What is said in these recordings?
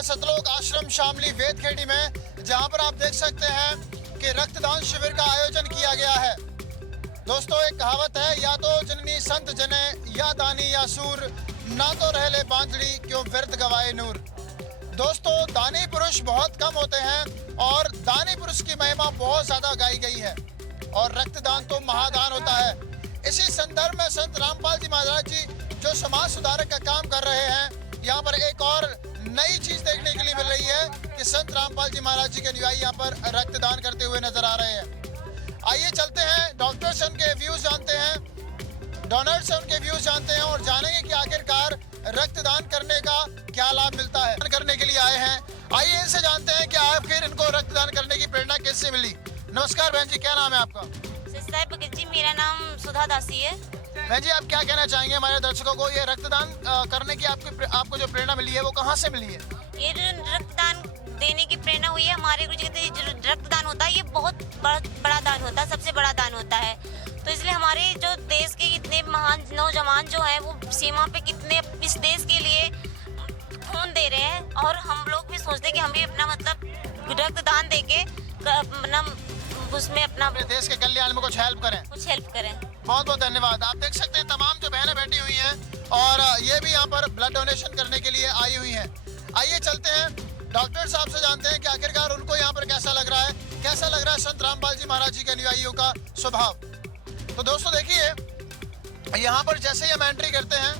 हैं सतलोक आश्रम शामली वेदखेड़ी में, जहां पर आप देख सकते हैं कि रक्तदान शिविर का आयोजन किया गया है। दोस्तों, एक कहावत है, या तो जननी संत जने, या दानी या सूर, ना तो रहले बांझड़ी क्यों व्यर्थ गवाए नूर। दोस्तों, दानी पुरुष बहुत कम होते हैं और दानी पुरुष की महिमा बहुत ज्यादा गाई गई है और रक्तदान तो महादान होता है। इसी संदर्भ में संत रामपाल जी महाराज जी जो समाज सुधारक का काम कर रहे हैं, यहाँ पर एक और नई चीज देखने के लिए मिल रही है कि संत रामपाल जी महाराज जी के अनुयायी यहाँ पर रक्तदान करते हुए नजर आ रहे हैं। आइए चलते हैं, डॉक्टर से उनके व्यूज जानते हैं, डोनर से उनके व्यूज जानते हैं और जानेंगे कि आखिरकार रक्तदान करने का क्या लाभ मिलता है। करने के लिए आए हैं, आइए इनसे जानते हैं कि आखिर इनको रक्तदान करने की प्रेरणा कैसे मिली। नमस्कार बहन जी, क्या नाम है आपका? जी, मेरा नाम सुधा दासी है। बहन जी, आप क्या कहना चाहेंगे हमारे दर्शकों को? ये रक्तदान करने की आपको जो प्रेरणा मिली है वो कहाँ से मिली है? ये जो रक्तदान देने की प्रेरणा हुई है, हमारे गुरु जी कहते हैं जो रक्तदान होता है ये बहुत बड़ा दान होता है, सबसे बड़ा दान होता है। तो इसलिए हमारे जो देश के इतने महान नौजवान जो हैं वो सीमा पे कितने इस देश के लिए खून दे रहे हैं और हम लोग भी सोचते हैं कि हम भी अपना मतलब रक्तदान देके अपना उसमें अपना देश के कल्याण में कुछ हेल्प करें। बहुत बहुत धन्यवाद। आप देख सकते हैं तमाम जो बहनें बैठी हुई हैं और ये भी यहाँ पर ब्लड डोनेशन करने के लिए आई हुई हैं। आइए चलते हैं, डॉक्टर साहब से जानते हैं कि आखिरकार उनको यहाँ पर कैसा लग रहा है संत रामपाल जी महाराज जी के अनुयायियों का स्वभाव। तो दोस्तों देखिए, यहाँ पर जैसे ही हम एंट्री करते हैं,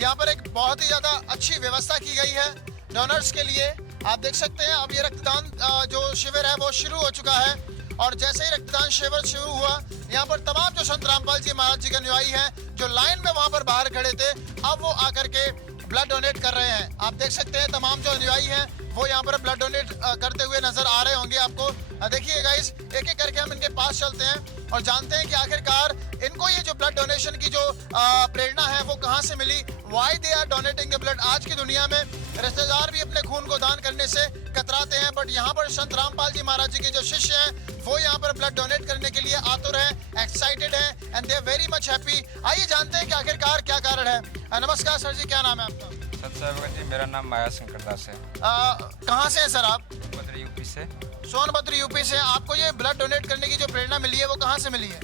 यहाँ पर एक बहुत ही ज़्यादा अच्छी व्यवस्था की गई है डोनर्स के लिए। आप देख सकते हैं अब ये रक्तदान जो शिविर है वो शुरू हो चुका है और जैसे ही रक्तदान शिविर शुरू हुआ, यहाँ पर तमाम जो संत रामपाल जी महाराज जी के अनुयायी हैं जो लाइन में वहाँ पर बाहर खड़े थे, अब वो आकर के ब्लड डोनेट कर रहे हैं। आप देख सकते हैं तमाम जो अनुयायी हैं वो यहाँ पर ब्लड डोनेट करते हुए नजर आ रहे होंगे आपको। देखिए गाइस, एक एक करके हम इनके पास चलते हैं और जानते हैं कि आखिरकार इनको ये जो ब्लड डोनेशन की जो प्रेरणा है वो कहाँ से मिली, why they are donating blood. आज की दुनिया में रिश्तेदार भी अपने खून को दान करने से कतराते हैं, बट यहाँ पर संत रामपाल जी महाराज जी के जो शिष्य हैं वो यहाँ पर ब्लड डोनेट करने के लिए आतुर हैं, एक्साइटेड हैं and they are very much happy. आइए जानते हैं कि आखिरकार क्या कारण है। नमस्कार सर जी, क्या नाम है आपका? जी, मेरा नाम माया शंकर दास है। कहाँ से हैं सर आप? सोनभद्र यूपी से। सोनभद्र यूपी से। आपको ये ब्लड डोनेट करने की जो प्रेरणा मिली है वो कहाँ से मिली है?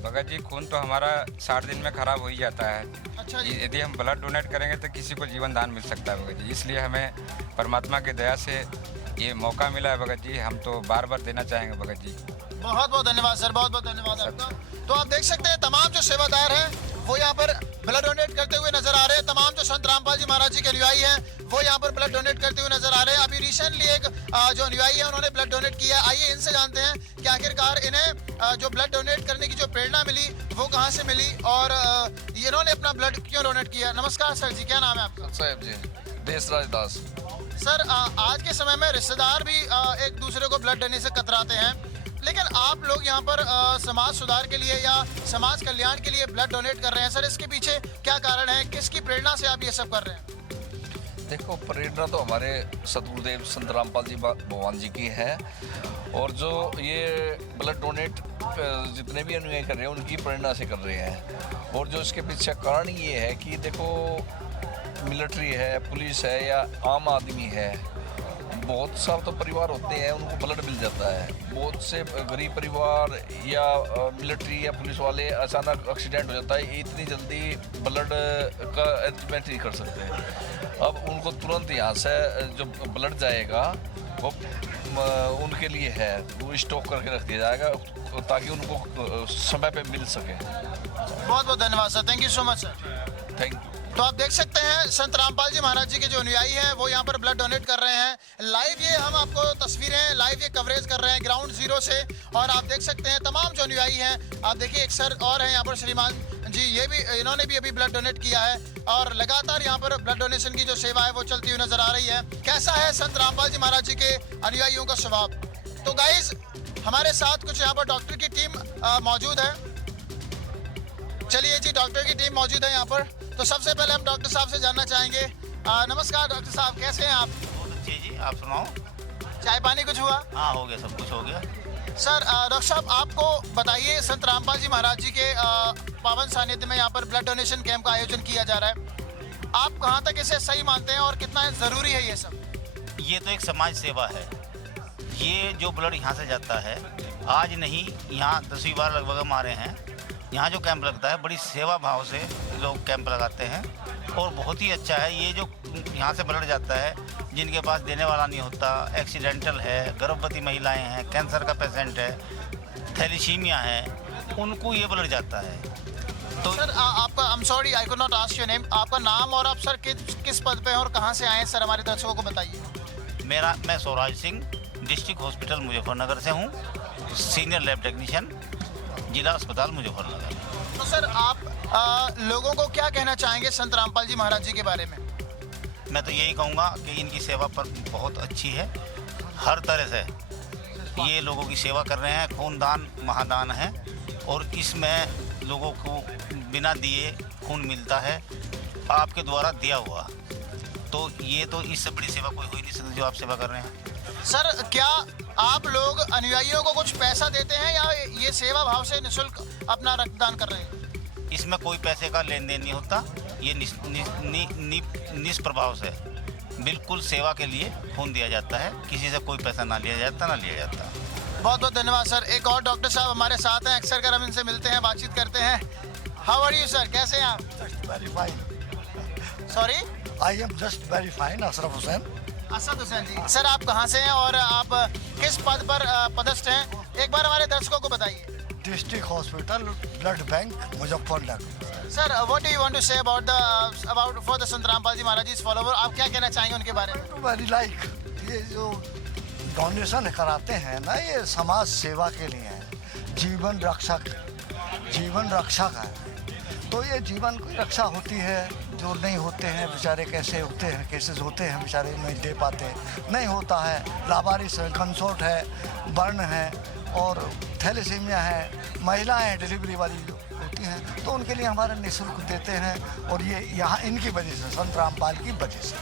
भगत जी, खून तो हमारा 60 दिन में खराब हो ही जाता है। अच्छा जी। यदि हम ब्लड डोनेट करेंगे तो किसी को जीवन दान मिल सकता है भगत जी, इसलिए हमें परमात्मा की दया से ये मौका मिला है भगत जी, हम तो बार बार देना चाहेंगे भगत जी। बहुत बहुत धन्यवाद सर, बहुत बहुत धन्यवाद आपका। तो आप देख सकते हैं तमाम जो सेवादार हैं वो यहाँ पर ब्लड डोनेट करते हुए नजर आ रहे हैं। तमाम जो संत रामपाल जी महाराज जी के अनुयायी हैं वो यहाँ पर ब्लड डोनेट करते हुए नजर आ रहे हैं। अभी रिसेंटली एक जो अनुयायी है उन्होंने ब्लड डोनेट किया है। आइए इनसे जानते हैं कि आखिरकार इन्हें जो ब्लड डोनेट करने की जो प्रेरणा मिली वो कहाँ से मिली और इन्होंने अपना ब्लड क्यों डोनेट किया। नमस्कार सर जी, क्या नाम है आपका? साहब जी, देशराज दास। सर, आज के समय में रिश्तेदार भी एक दूसरे को ब्लड देने से कतराते हैं, लेकिन आप लोग यहाँ पर समाज सुधार के लिए या समाज कल्याण के लिए ब्लड डोनेट कर रहे हैं। सर, इसके पीछे क्या कारण है, किसकी प्रेरणा से आप ये सब कर रहे हैं? देखो, प्रेरणा तो हमारे सतगुरुदेव संत रामपाल जी भगवान जी की है और जो ये ब्लड डोनेट जितने भी अनुयायी कर रहे हैं उनकी प्रेरणा से कर रहे हैं। और जो इसके पीछे कारण ये है कि देखो, मिलिट्री है, पुलिस है या आम आदमी है, बहुत सारे तो परिवार होते हैं उनको ब्लड मिल जाता है। बहुत से गरीब परिवार या मिलिट्री या पुलिस वाले अचानक एक्सीडेंट हो जाता है, इतनी जल्दी ब्लड का अरेंजमेंट नहीं कर सकते। अब उनको तुरंत यहाँ से जो ब्लड जाएगा वो उनके लिए है, वो स्टॉक करके रख दिया जाएगा ताकि उनको समय पे मिल सके। बहुत बहुत धन्यवाद sir, thank you so much sir. Thank you. तो आप देख सकते हैं संत रामपाल जी महाराज जी के जो अनुयायी हैं वो यहाँ पर ब्लड डोनेट कर रहे हैं। लाइव ये हम आपको तस्वीरें लाइव ये कवरेज कर रहे हैं ग्राउंड जीरो से और आप देख सकते हैं तमाम जो अनुयायी हैं। आप देखिए एक सर और हैं यहाँ पर, श्रीमान जी, ये भी इन्होंने भी अभी ब्लड डोनेट किया है और लगातार यहाँ पर ब्लड डोनेशन की जो सेवा है वो चलती हुई नजर आ रही है। कैसा है संत रामपाल जी महाराज जी के अनुयायियों का स्वभाव? तो गाइज, हमारे साथ कुछ यहाँ पर डॉक्टर की टीम मौजूद है। चलिए जी, डॉक्टर की टीम मौजूद है यहाँ पर। तो सबसे पहले हम डॉक्टर साहब से जानना चाहेंगे। नमस्कार डॉक्टर साहब, कैसे हैं आप? बहुत अच्छी जी, आप सुनाओ। चाय पानी कुछ हुआ? हाँ, हो गया, सब कुछ हो गया। सर, डॉक्टर साहब आपको बताइए, संत रामपाल जी महाराज जी के पावन सानिध्य में यहाँ पर ब्लड डोनेशन कैंप का आयोजन किया जा रहा है, आप कहाँ तक इसे सही मानते हैं और कितना ज़रूरी है ये सब? ये तो एक समाज सेवा है। ये जो ब्लड यहाँ से जाता है, आज नहीं, यहाँ 10वीं बार लगभग हम आ रहे हैं। यहाँ जो कैंप लगता है बड़ी सेवा भाव से लोग कैंप लगाते हैं और बहुत ही अच्छा है। ये जो यहाँ से ब्लड जाता है, जिनके पास देने वाला नहीं होता, एक्सीडेंटल है, गर्भवती महिलाएं हैं, कैंसर का पेशेंट है, थैलीसीमिया है, उनको ये ब्लड जाता है। तो सर आपका, I am sorry I could not ask your name, आपका नाम और आप सर किस पद पे हैं और कहाँ से आए हैं सर, हमारे दर्शकों को बताइए। मैं स्वराज सिंह, डिस्ट्रिक्ट हॉस्पिटल मुजफ्फरनगर से हूँ, सीनियर लैब टेक्नीशियन, जिला अस्पताल मुजफ्फरनगर। तो सर आप लोगों को क्या कहना चाहेंगे संत रामपाल जी महाराज जी के बारे में? मैं तो यही कहूँगा कि इनकी सेवा पर बहुत अच्छी है। हर तरह से ये लोगों की सेवा कर रहे हैं। खूनदान महादान है और इसमें लोगों को बिना दिए खून मिलता है, आपके द्वारा दिया हुआ। तो ये तो इससे बड़ी सेवा कोई हो ही नहीं सकती जो आप सेवा कर रहे हैं। सर क्या आप लोग अनुयायियों को कुछ पैसा देते हैं या ये सेवा भाव से निःशुल्क अपना रक्तदान कर रहे हैं? इसमें कोई पैसे का लेन देन नहीं होता। ये निष्प्रभाव से बिल्कुल सेवा के लिए खून दिया जाता है। किसी से कोई पैसा ना लिया जाता ना लिया जाता। बहुत बहुत धन्यवाद सर। एक और डॉक्टर साहब हमारे साथ हैं, अक्सर कर हम इनसे मिलते हैं, बातचीत करते हैं। हाउ आर यू सर, कैसे हैं आप? Just very fine. Sorry, I am just very fine, Ashraf Hussain. Asad Hussain ji. Sir आप कहाँ से हैं और आप किस पद पर पदस्थ हैं, एक बार हमारे दर्शकों को बताइए। District hospital blood bank Muzaffarnagar. Sir what do you want to say about for the Sant Rampal ji Maharaj ji follower, आप क्या कहना चाहेंगे उनके बारे में? वेरी लाइक, ये जो डोनेशन कराते हैं ना, ये समाज सेवा के लिए है, जीवन रक्षक है। तो ये जीवन की रक्षा होती है। जो नहीं होते हैं बेचारे, कैसे होते हैं, केसेस होते हैं बेचारे नहीं दे पाते, नहीं होता है, लावारिस है, कंसोर्ट है, बर्न है और थैलेसीमिया है, महिलाएं हैं डिलीवरी वाली जो होती हैं, तो उनके लिए हमारे निःशुल्क देते हैं। और ये यहाँ इनकी वजह से, संत रामपाल की वजह से।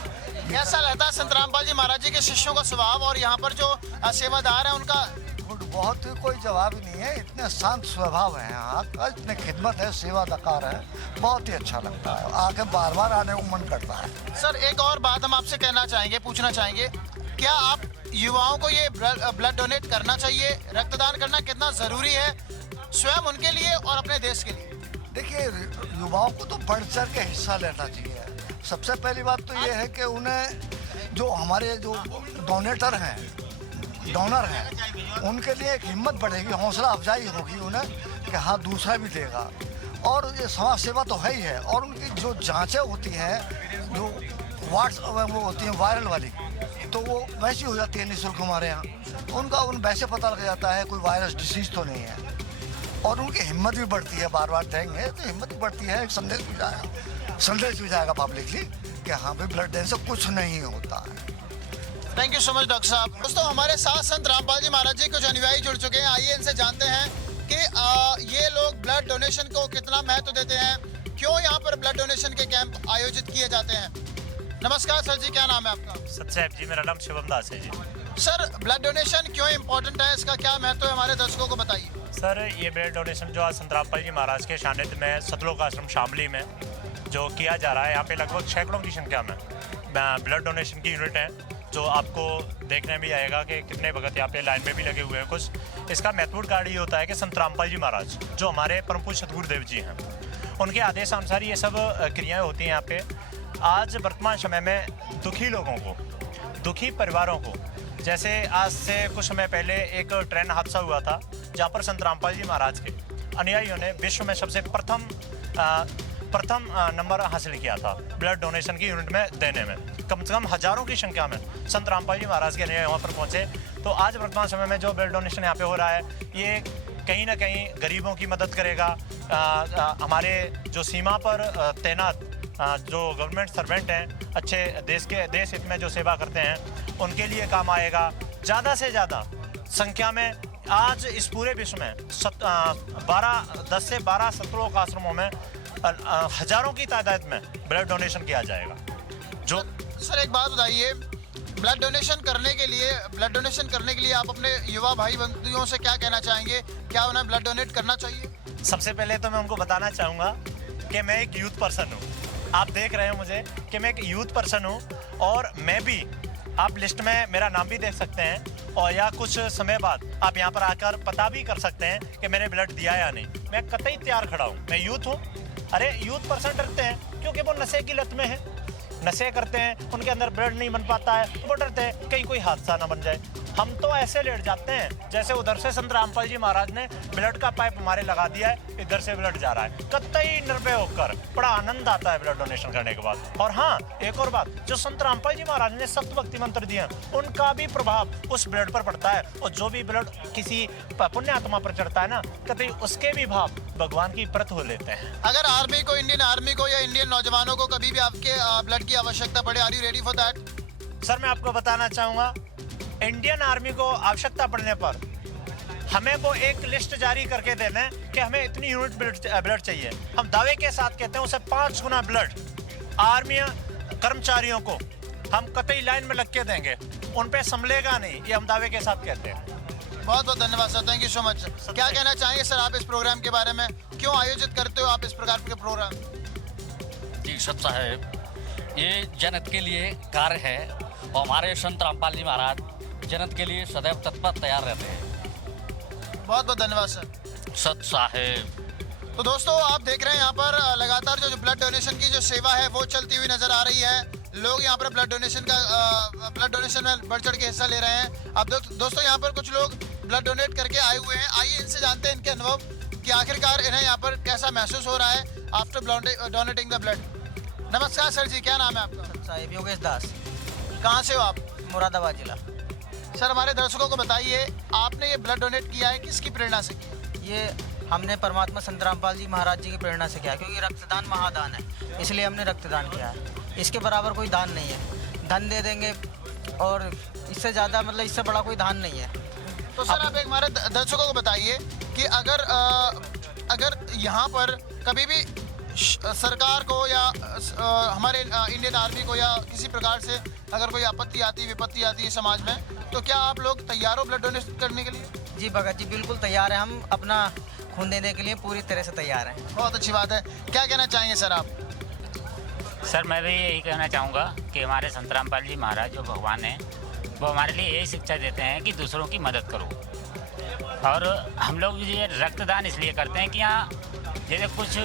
कैसा लगता है संत रामपाल जी महाराज जी के शिष्यों का स्वभाव और यहाँ पर जो सेवादार है उनका? बहुत ही कोई जवाब ही नहीं है, इतने शांत स्वभाव है यहाँ का, इतने खिदमत है, सेवादार है, बहुत ही अच्छा लगता है, आके बार बार आने को मन करता है। सर एक और बात हम आपसे कहना चाहेंगे, पूछना चाहेंगे, क्या आप युवाओं को ये ब्लड डोनेट करना चाहिए? रक्तदान करना कितना ज़रूरी है स्वयं उनके लिए और अपने देश के लिए? देखिए, युवाओं को तो बढ़ चढ़ के हिस्सा लेना चाहिए। सबसे पहली बात तो ये है कि उन्हें जो हमारे जो डोनेटर हैं, डोनर हैं, उनके लिए एक हिम्मत बढ़ेगी, हौसला अफजाई होगी उन्हें कि हाँ दूसरा भी देगा। और ये समाज सेवा तो है ही है। और उनकी जो जांचें होती हैं, जो वो होती हैं वायरल वाली, तो वो वैसी हो जाती है निःशुल्क हमारे यहाँ। उनका वैसे पता लग जाता है कोई वायरस डिसीज तो नहीं है। और उनकी हिम्मत भी बढ़ती है, बार बार देंगे तो हिम्मत भी बढ़ती है, एक संदेश भी जाएगा पब्लिकली कि हाँ भाई ब्लड देने से कुछ नहीं होता है। Thank you so much doctor साहब। दोस्तों हमारे साथ संत रामपाल जी महाराज जी कुछ अनुयायी जुड़ चुके हैं, आइए इनसे जानते हैं कि ये लोग ब्लड डोनेशन को कितना महत्व देते हैं, क्यों यहाँ पर ब्लड डोनेशन के कैंप आयोजित किए जाते हैं। नमस्कार सर जी, क्या नाम है आपका? सत्यसाहेब जी, मेरा नाम शिवम दास है जी। सर ब्लड डोनेशन क्यों इम्पोर्टेंट है, इसका क्या महत्व है, हमारे दर्शकों को बताइए। सर ये ब्लड डोनेशन जो आज संत रामपाल जी महाराज के सानिध्य में सतलोक आश्रम शामली में जो किया जा रहा है, यहाँ पे लगभग सैकड़ों की संख्या में ब्लड डोनेशन की यूनिट है, जो आपको देखने भी आएगा कि कितने भगत यहाँ पे लाइन में भी लगे हुए हैं कुछ। इसका महत्वपूर्ण कार्य ये होता है कि संत रामपाल जी महाराज जो हमारे परम पूज्य सतगुरुदेव जी हैं, उनके आदेश अनुसार ये सब क्रियाएं होती हैं यहाँ पे। आज वर्तमान समय में दुखी लोगों को, दुखी परिवारों को, जैसे आज से कुछ समय पहले एक ट्रेन हादसा हुआ था जहाँ पर संत रामपाल जी महाराज के अनुयायियों ने विश्व में सबसे प्रथम नंबर हासिल किया था ब्लड डोनेशन की यूनिट में देने में। कम से कम हजारों की संख्या में संत रामपाल जी महाराज के अनुयायी वहाँ पर पहुँचे। तो आज वर्तमान समय में जो ब्लड डोनेशन यहाँ पे हो रहा है, ये कहीं ना कहीं गरीबों की मदद करेगा। हमारे जो सीमा पर तैनात जो गवर्नमेंट सर्वेंट हैं, अच्छे देश हित में जो सेवा करते हैं, उनके लिए काम आएगा। ज़्यादा से ज़्यादा संख्या में आज इस पूरे विश्व में 10 से 12 सतलोक आश्रमों में हजारों की तादाद में ब्लड डोनेशन किया जाएगा। जो सर एक बात बताइए, ब्लड डोनेशन करने के लिए आप अपने युवा भाई बंधुओं से क्या कहना चाहेंगे? क्या उन्हें ब्लड डोनेट करना चाहिए? सबसे पहले तो मैं उनको बताना चाहूँगा कि मैं एक यूथ पर्सन हूँ। आप देख रहे हो मुझे कि मैं एक यूथ पर्सन हूँ और मैं भी आप लिस्ट में मेरा नाम भी देख सकते हैं, और या कुछ समय बाद आप यहाँ पर आकर पता भी कर सकते हैं कि मैंने ब्लड दिया या नहीं। मैं कतई तैयार खड़ा हूँ, मैं यूथ हूँ। अरे यूथ पर्सन डरते हैं क्योंकि वो नशे की लत में है, नशे करते हैं, उनके अंदर ब्लड नहीं बन पाता है, वो डरते हैं कहीं कोई हादसा ना बन जाए। हम तो ऐसे लेट जाते हैं जैसे उधर से संत रामपाल जी महाराज ने ब्लड का पाइप हमारे लगा दिया है, इधर से ब्लड जा रहा है, कतई निर्भय होकर। बड़ा आनंद आता है ब्लड डोनेशन करने के बाद। और हाँ, एक और बात, जो संत रामपाल जी महाराज ने सप्त भक्ति मंत्र दिए हैं, उनका भी प्रभाव उस ब्लड पर पड़ता है, और जो भी ब्लड किसी पुण्य आत्मा पर चढ़ता है ना, कतई उसके भी भाव भगवान की प्रत हो लेते हैं। अगर आर्मी को, इंडियन आर्मी को या इंडियन नौजवानों को कभी भी आपके ब्लड की आवश्यकता पड़े, are you ready for that? Sir, मैं आपको बताना चाहूँगा, इंडियन आर्मी को आवश्यकता पड़ने पर हमें वो एक लिस्ट जारी करके देना है कि हमें इतनी यूनिट ब्लड चाहिए। हम दावे के साथ कहते हैं उसे 5 गुना ब्लड आर्मी कर्मचारियों को हम कतई लाइन में लग के देंगे, उन पे संभलेगा नहीं, ये हम दावे के साथ कहते हैं। बहुत बहुत धन्यवाद sir, thank you so much. क्या कहना चाहेंगे सर आप इस प्रोग्राम के बारे में? क्यों आयोजित करते हो आप इस प्रकार के प्रोग्राम? जी सत साहेब, ये जनहित के लिए कार्य है, और हमारे संत रामपाल जी महाराज जनहित के लिए सदैव तत्पर तैयार रहते हैं। बहुत बहुत धन्यवाद सर। सत साहेब। तो दोस्तों, आप देख रहे हैं यहाँ पर लगातार जो ब्लड डोनेशन की जो सेवा है वो चलती हुई नजर आ रही है। लोग यहाँ पर ब्लड डोनेशन में बढ़ चढ़ के हिस्सा ले रहे हैं। अब दोस्तों, यहाँ पर कुछ लोग ब्लड डोनेट करके आए हुए हैं। आइए इनसे जानते हैं इनके अनुभव कि आखिरकार इन्हें यहाँ पर कैसा महसूस हो रहा है आफ्टर डोनेटिंग द ब्लड। नमस्कार सर जी, क्या नाम है आपका? साहिब योगेश दास, कहाँ से हो आप? मुरादाबाद जिला। सर, हमारे दर्शकों को बताइए, आपने ये ब्लड डोनेट किया है, किसकी प्रेरणा से किया? ये हमने परमात्मा संत रामपाल जी महाराज जी की प्रेरणा से किया, क्योंकि रक्तदान महादान है, इसलिए हमने रक्तदान किया है। इसके बराबर कोई दान नहीं है। धन दे देंगे और इससे ज़्यादा, मतलब इससे बड़ा कोई दान नहीं है। तो सर, आप एक हमारे दर्शकों को बताइए कि अगर यहाँ पर कभी भी सरकार को या हमारे इंडियन आर्मी को या किसी प्रकार से अगर कोई आपत्ति आती, विपत्ति आती है समाज में, तो क्या आप लोग तैयार हो ब्लड डोनेट करने के लिए? जी भगत जी, बिल्कुल तैयार है। हम अपना खून देने के लिए पूरी तरह से तैयार हैं। बहुत अच्छी बात है। क्या कहना चाहेंगे सर आप? सर, मैं भी यही कहना चाहूँगा कि हमारे संत रामपाल जी महाराज जो भगवान हैं, वो हमारे लिए यही शिक्षा देते हैं कि दूसरों की मदद करो। और हम लोग ये रक्तदान इसलिए करते हैं कि यहाँ जैसे कुछ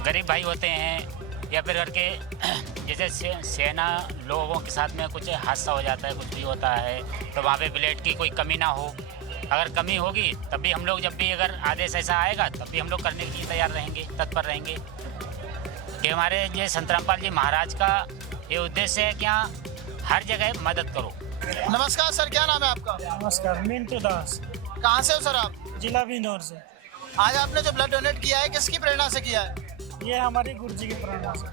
गरीब भाई होते हैं, या फिर करके जैसे सेना लोगों के साथ में कुछ हादसा हो जाता है, कुछ भी होता है, तो वहाँ पे ब्लड की कोई कमी ना हो। अगर कमी होगी तब भी हम लोग, जब भी अगर आदेश ऐसा आएगा तब भी हम लोग करने के लिए तैयार रहेंगे, तत्पर रहेंगे। कि हमारे ये संत रामपाल जी महाराज का ये उद्देश्य है कि यहाँ हर जगह मदद करो। नमस्कार सर, क्या नाम है आपका? नमस्कार, मिंटू दास। कहाँ से हो सर आप? जिला बिजनौर से। आज आपने जो ब्लड डोनेट किया है, किसकी प्रेरणा से किया है? ये हमारी गुरु जी की प्रेरणा से।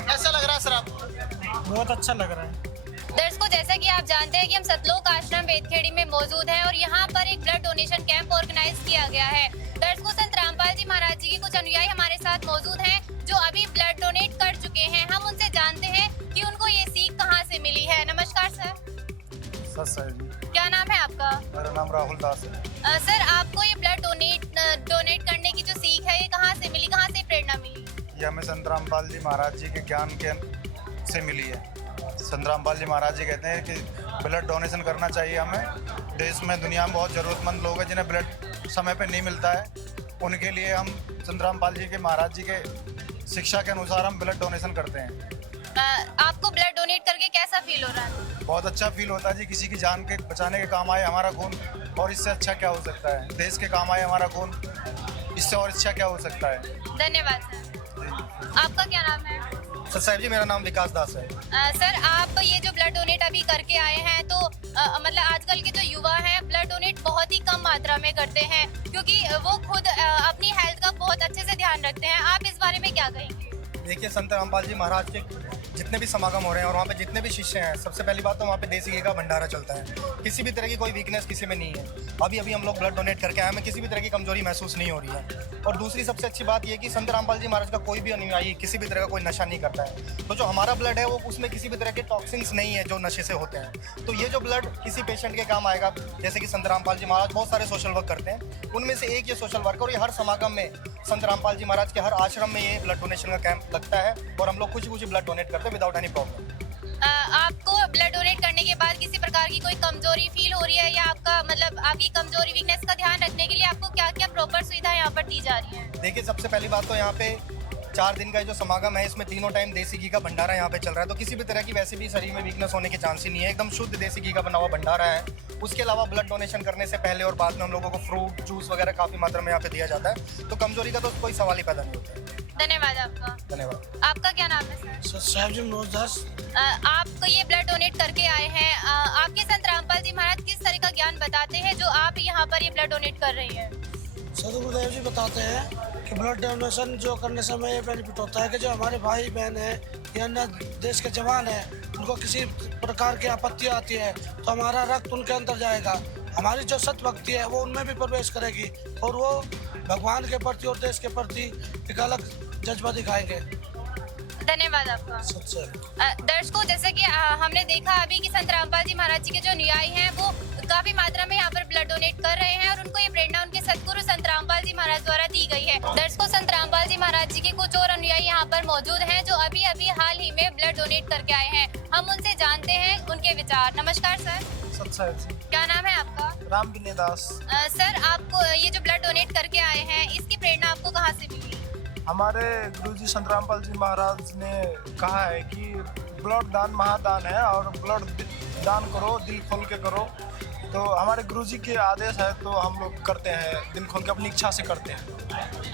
कैसा लग रहा है सर आपको? बहुत अच्छा लग रहा है। दर्शकों, जैसा कि आप जानते हैं कि हम सतलोक आश्रम वेदखेड़ी में मौजूद हैं और यहाँ पर एक ब्लड डोनेशन कैंप ऑर्गेनाइज किया गया है। दर्शकों, संत रामपाल जी महाराज जी के कुछ अनुयायी हमारे साथ मौजूद हैं जो अभी ब्लड डोनेट कर चुके हैं। हम उनसे जानते हैं कि उनको ये सीख कहाँ से मिली है। नमस्कार सर। क्या नाम है आपका? मेरा नाम राहुल दास है। सर, आपको ये ब्लड डोनेट करने की जो सीख है, ये कहाँ से मिली, कहाँ से प्रेरणा मिली? ये हमें संत रामपाल जी महाराज जी के ज्ञान के से मिली है। संत रामपाल जी महाराज जी कहते हैं कि ब्लड डोनेशन करना चाहिए हमें। देश में, दुनिया में बहुत ज़रूरतमंद लोग हैं जिन्हें ब्लड समय पे नहीं मिलता है। उनके लिए हम संत रामपाल जी के महाराज जी के शिक्षा के अनुसार हम ब्लड डोनेशन करते हैं। आपको ब्लड डोनेट करके कैसा फील हो रहा है? बहुत अच्छा फील होता है जी। किसी की जान के बचाने के काम आए हमारा खून, और इससे अच्छा क्या हो सकता है? देश के काम आए हमारा खून, इससे और अच्छा क्या हो सकता है? धन्यवाद सर। आपका क्या नाम है? सर साहिब जी, मेरा नाम विकास दास है। सर, आप ये जो ब्लड डोनेट अभी करके आए हैं, तो मतलब आजकल के जो युवा हैं ब्लड डोनेट बहुत ही कम मात्रा में करते हैं, क्योंकि वो खुद अपनी हेल्थ का बहुत अच्छे से ध्यान रखते हैं। आप इस बारे में क्या कहेंगे? देखिए, संत रामपाल जी महाराज के जितने भी समागम हो रहे हैं और वहाँ पे जितने भी शिष्य हैं, सबसे पहली बात तो वहाँ पे देसी घी का भंडारा चलता है। किसी भी तरह की कोई वीकनेस किसी में नहीं है। अभी हम लोग ब्लड डोनेट करके आए, हमें किसी भी तरह की कमजोरी महसूस नहीं हो रही है। और दूसरी सबसे अच्छी बात यह कि संत रामपाल जी महाराज का कोई भी अनुयायी किसी भी तरह का कोई नशा नहीं करता है। तो जो हमारा ब्लड है वो उसमें किसी भी तरह के टॉक्सिन्स नहीं है जो नशे से होते हैं। तो ये जो ब्लड किसी पेशेंट के काम आएगा, जैसे कि संत रामपाल जी महाराज बहुत सारे सोशल वर्क करते हैं, उनमें से एक ये सोशल वर्क, और ये हर समागम में संत रामपाल जी महाराज के हर आश्रम में ये ब्लड डोनेशन का कैंप लगता है और हम लोग कुछ ब्लड डोनेट करते हैं विदाउट एनी प्रॉब्लम। आपको ब्लड डोनेट करने के बाद किसी प्रकार की कोई कमजोरी फील हो रही है या आपका मतलब आपकी कमजोरी वीकनेस का ध्यान रखने के लिए आपको क्या क्या प्रॉपर सुविधा यहाँ पर दी जा रही है? देखिए, सबसे पहली बात तो यहाँ पे 4 दिन का जो समागम है इसमें तीनों टाइम देसी घी का भंडारा यहाँ पे चल रहा है, तो किसी भी तरह की वैसे भी शरीर में वीकनेस होने के चांस ही नहीं है। एकदम शुद्ध देसी घी का बना हुआ भंडारा है। उसके अलावा ब्लड डोनेशन करने से पहले और बाद में हम लोगों को फ्रूट जूस वगैरह काफ़ी मात्रा में यहाँ पे दिया जाता है, तो कमजोरी का तो कोई सवाल ही पैदा नहीं होता है। धन्यवाद आपका। धन्यवाद। आपका क्या नाम है सर? साहिब मनोज दास। आप ये ब्लड डोनेट करके आए हैं, आपके संत रामपाल जी महाराज किस तरह का ज्ञान बताते हैं जो आप यहाँ पर ये ब्लड डोनेट कर रही हैं? सदगुरुदेव जी बताते हैं कि ब्लड डोनेशन जो करने से हमें ये बेनिफिट होता है कि जो हमारे भाई बहन है या अन्य देश के जवान हैं, उनको किसी प्रकार की आपत्ति आती है तो हमारा रक्त उनके अंदर जाएगा। हमारी जो सत भक्ति है वो उनमें भी प्रवेश करेगी और वो भगवान के प्रति और देश के प्रति एक अलग जज्बा दिखाएंगे। धन्यवाद आपका। दर्शकों, जैसे कि हमने देखा अभी कि संत रामपाल जी महाराज जी के जो अनुयायी हैं वो काफी मात्रा में यहाँ पर ब्लड डोनेट कर रहे हैं और उनको ये प्रेरणा उनके सदगुरु संत रामपाल जी महाराज द्वारा दी गई है। दर्शकों, संत रामपाल जी महाराज जी के कुछ और अनुयायी यहाँ पर मौजूद हैं जो अभी अभी हाल ही में ब्लड डोनेट करके आए हैं। हम उनसे जानते हैं उनके विचार। नमस्कार सर। क्या नाम है आपका? राम विनय दास। सर, आपको ये जो ब्लड डोनेट करके आए हैं इसकी प्रेरणा आपको कहाँ से मिली? हमारे गुरुजी संत रामपाल जी महाराज ने कहा है कि ब्लड दान महादान है और ब्लड दान करो, दिल खोल के करो। तो हमारे गुरुजी के आदेश है तो हम लोग करते हैं, दिल खोल के अपनी इच्छा से करते हैं।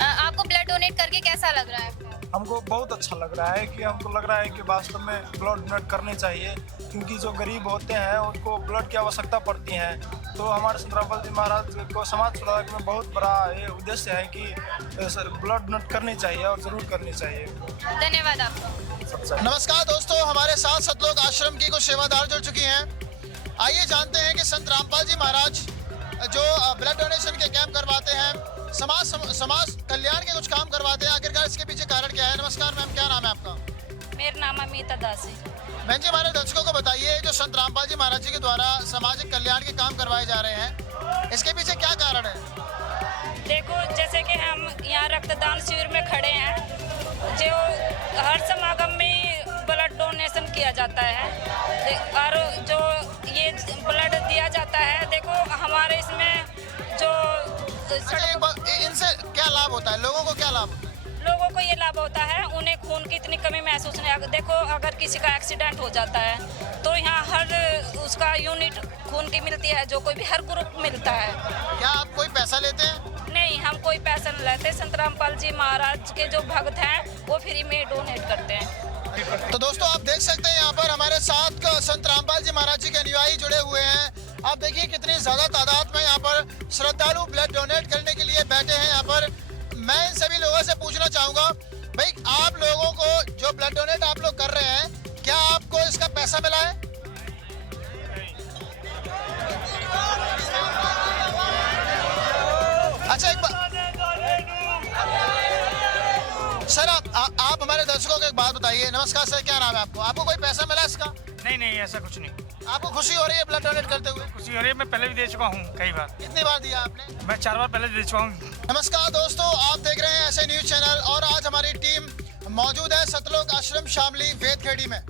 आपको ब्लड डोनेट करके कैसा लग रहा है? हमको बहुत अच्छा लग रहा है कि हमको लग रहा है कि वास्तव में ब्लड डोनेट करने चाहिए, क्योंकि जो गरीब होते हैं उनको ब्लड की आवश्यकता पड़ती है। तो हमारे संत रामपाल जी महाराज को समाज सुधारक में बहुत बड़ा ये उद्देश्य है कि ब्लड डोनेट करनी चाहिए और ज़रूर करनी चाहिए। धन्यवाद आपका। नमस्कार दोस्तों, हमारे साथ सतलोक आश्रम की कुछ सेवादार जुड़ चुकी हैं। आइए जानते हैं कि संत रामपाल जी महाराज जो ब्लड डोनेशन के कैंप करवाते हैं, समाज कल्याण के कुछ काम करवाते हैं, आखिरकार इसके पीछे कारण क्या है। नमस्कार मैम, क्या नाम है आपका? मेरा नाम अमिता दास है। बहन जी, हमारे दर्शकों को बताइए, जो संत रामपाल जी महाराज जी के द्वारा सामाजिक कल्याण के काम करवाए जा रहे हैं, इसके पीछे क्या कारण है? देखो, जैसे कि हम यहाँ रक्तदान शिविर में खड़े हैं, जो हर समागम में ब्लड डोनेशन किया जाता है और जो ये ब्लड दिया जाता है, देखो हमारे इसमें जो इनसे क्या लाभ होता है, लोगों को क्या लाभ होता है? लोगों को ये लाभ होता है, उन्हें खून की इतनी कमी महसूस नहीं। देखो, अगर किसी का एक्सीडेंट हो जाता है तो यहाँ हर उसका यूनिट खून की मिलती है, जो कोई भी हर ग्रुप मिलता है। क्या आप कोई पैसा लेते हैं? नहीं, हम कोई पैसा नहीं लेते। संत रामपाल जी महाराज के जो भक्त हैं वो फ्री में डोनेट करते हैं। तो दोस्तों, आप देख सकते हैं यहाँ पर हमारे साथ संत रामपाल जी महाराज जी के अनुयायी जुड़े हुए हैं। आप देखिए कितनी ज्यादा तादाद में यहाँ पर श्रद्धालु ब्लड डोनेट करने के लिए बैठे हैं। यहाँ पर मैं इन सभी लोगों से पूछना चाहूँगा, भाई आप लोगों को जो ब्लड डोनेट आप लोग कर रहे हैं, क्या आपको इसका पैसा मिला है? अच्छा, एक बात सर, आप हमारे दर्शकों को एक बात बताइए। नमस्कार सर, क्या नाम है आपको? आपको कोई पैसा मिला इसका? नहीं, ऐसा कुछ नहीं। आपको खुशी हो रही है ब्लड डोनेट करते हुए? खुशी हो रही है, मैं पहले भी दे चुका हूँ कई बार। कितनी बार दिया आपने? मैं 4 बार पहले दे चुका हूँ। नमस्कार दोस्तों, आप देख रहे हैं ऐसे न्यूज चैनल और आज हमारी टीम मौजूद है सतलोक आश्रम शामली वेदखेड़ी में।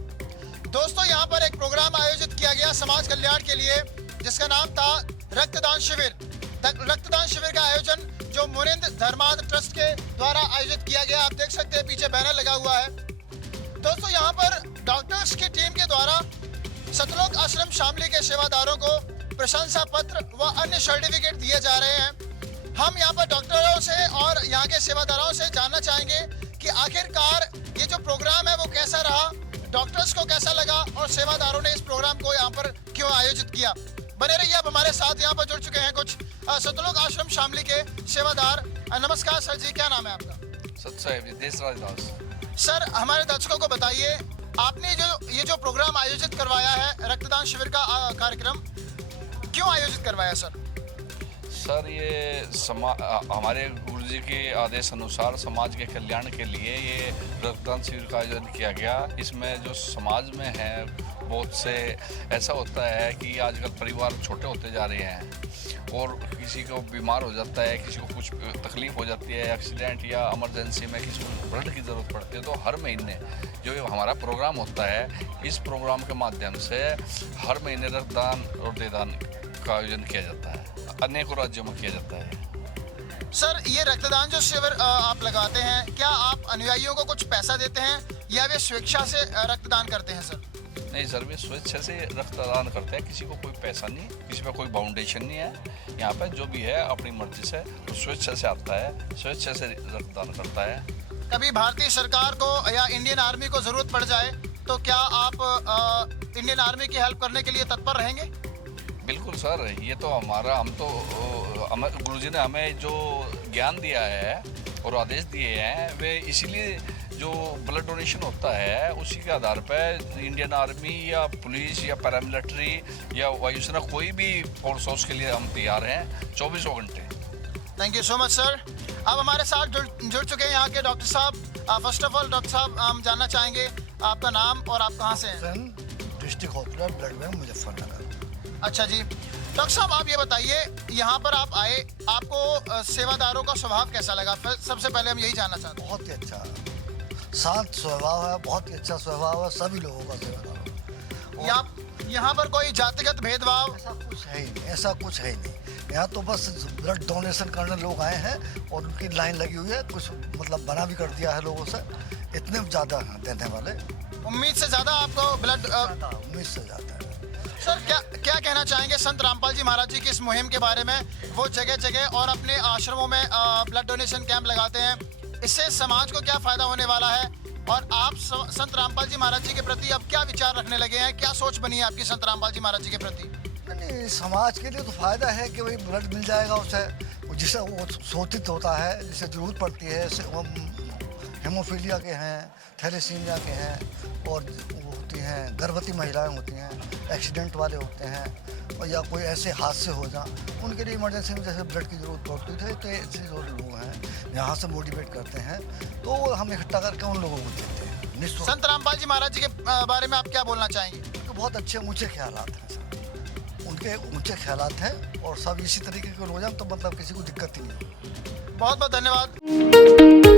दोस्तों, यहाँ पर एक प्रोग्राम आयोजित किया गया समाज कल्याण के लिए, जिसका नाम था रक्तदान शिविर। रक्तदान शिविर का आयोजन जो मुरिंद धर्मार्थ ट्रस्ट के द्वारा आयोजित किया गया। आप देख सकते हैं पीछे बैनर लगा हुआ है। दोस्तों, यहाँ पर डॉक्टर्स की टीम के द्वारा सतलोक आश्रम शामली के सेवादारों को प्रशंसा पत्र व अन्य सर्टिफिकेट दिए जा रहे हैं। हम यहाँ पर डॉक्टरों से और यहाँ के सेवादारों से जानना चाहेंगे कि आखिरकार ये जो प्रोग्राम है वो कैसा रहा, डॉक्टर्स को कैसा लगा और सेवादारों ने इस प्रोग्राम को यहाँ पर क्यों आयोजित किया। बने रहिए। अब हमारे साथ यहाँ पर जुड़ चुके हैं कुछ सतलोक आश्रम शामली के सेवादार। नमस्कार सर जी, क्या नाम है आपका? सतसाहिब जी, देशराज दास। सर, हमारे दर्शकों को बताइए, आपने ये जो प्रोग्राम आयोजित करवाया है, रक्तदान शिविर का कार्यक्रम, क्यों आयोजित करवाया सर? सर, ये हमारे गुरुजी के आदेश अनुसार समाज के कल्याण के लिए ये रक्तदान शिविर का आयोजन किया गया। इसमें जो समाज में है बहुत से ऐसा होता है कि आजकल परिवार छोटे होते जा रहे हैं और किसी को बीमार हो जाता है, किसी को कुछ तकलीफ हो जाती है, एक्सीडेंट या इमरजेंसी में किसी को ब्लड की ज़रूरत पड़ती है, तो हर महीने जो ये हमारा प्रोग्राम होता है, इस प्रोग्राम के माध्यम से हर महीने रक्तदान और देदान का आयोजन किया जाता है, अनेकों राज्यों में किया जाता है। सर, ये रक्तदान जो शिविर आप लगाते हैं, क्या आप अनुयायियों को कुछ पैसा देते हैं या वे स्वेच्छा से रक्तदान करते हैं? सर नहीं सर, वे स्वेच्छा से रक्तदान करते हैं, किसी को कोई पैसा नहीं, किसी पे कोई बाउंडेशन नहीं है। यहाँ पे जो भी है अपनी मर्जी से तो स्वेच्छा से आता है, स्वेच्छा से रक्तदान करता है। कभी भारतीय सरकार को या इंडियन आर्मी को ज़रूरत पड़ जाए तो क्या आप इंडियन आर्मी की हेल्प करने के लिए तत्पर रहेंगे? बिल्कुल सर, ये तो हमारा गुरुजी ने हमें जो ज्ञान दिया है और आदेश दिए हैं, वे इसीलिए जो ब्लड डोनेशन होता है उसी के आधार पर इंडियन आर्मी या पुलिस या पैरामिलिट्री या वायुसेना कोई भी फोर्स के लिए हम तैयार हैं 24 घंटे। Thank you so much sir. अब हमारे साथ जुड़ चुके हैं यहाँ के डॉक्टर साहब। फर्स्ट ऑफ ऑल डॉक्टर साहब, हम जानना चाहेंगे आपका नाम और आप कहाँ से हैं? District hospital blood bank Muzaffarnagar. अच्छा जी, डॉक्टर साहब आप ये बताइए, यहाँ पर आप आए, आपको सेवादारों का स्वभाव कैसा लगा? सबसे पहले हम यही जानना चाहते हैं। बहुत ही अच्छा, शांत स्वभाव है, बहुत ही अच्छा स्वभाव है सभी लोगों का सेवादार। यहाँ पर कोई जातिगत भेदभाव? ऐसा कुछ है ही नहीं, ऐसा कुछ है ही नहीं। यहाँ तो बस ब्लड डोनेशन करने लोग आए हैं और उनकी लाइन लगी हुई है, कुछ मतलब बना भी कर दिया है लोगों से, इतने ज़्यादा हैं देने वाले। उम्मीद से ज़्यादा आपको ब्लड? उम्मीद से ज़्यादा है। सर, क्या कहना चाहेंगे संत रामपाल जी महाराज जी की इस मुहिम के बारे में? वो जगह जगह और अपने आश्रमों में ब्लड डोनेशन कैंप लगाते हैं, इससे समाज को क्या फ़ायदा होने वाला है? और आप संत रामपाल जी महाराज जी के प्रति अब क्या विचार रखने लगे हैं? क्या सोच बनी है आपकी संत रामपाल जी महाराज जी के प्रति? नहीं, समाज के लिए तो फ़ायदा है कि भाई ब्लड मिल जाएगा उसे, जिसे वो शोषित होता है, जिसे ज़रूरत पड़ती है। हेमोफीलिया के हैं, थैलेसीमिया के हैं, और वो होती हैं गर्भवती महिलाएं होती हैं, एक्सीडेंट वाले होते हैं, और या कोई ऐसे हादसे हो जाए उनके लिए इमरजेंसी में जैसे ब्लड की ज़रूरत पड़ती है, तो ऐसे जो लोग हैं यहाँ से मोटिवेट करते हैं, तो हम इकट्ठा करके उन लोगों को देते हैं। संत रामपाल जी महाराज जी के बारे में आप क्या बोलना चाहेंगे? तो बहुत अच्छे ऊँचे ख्यालात हैं सर, उनके ऊँचे ख्यालात हैं, और सब इसी तरीके के लोग हैं, तो मतलब किसी को दिक्कत ही नहीं। बहुत बहुत धन्यवाद।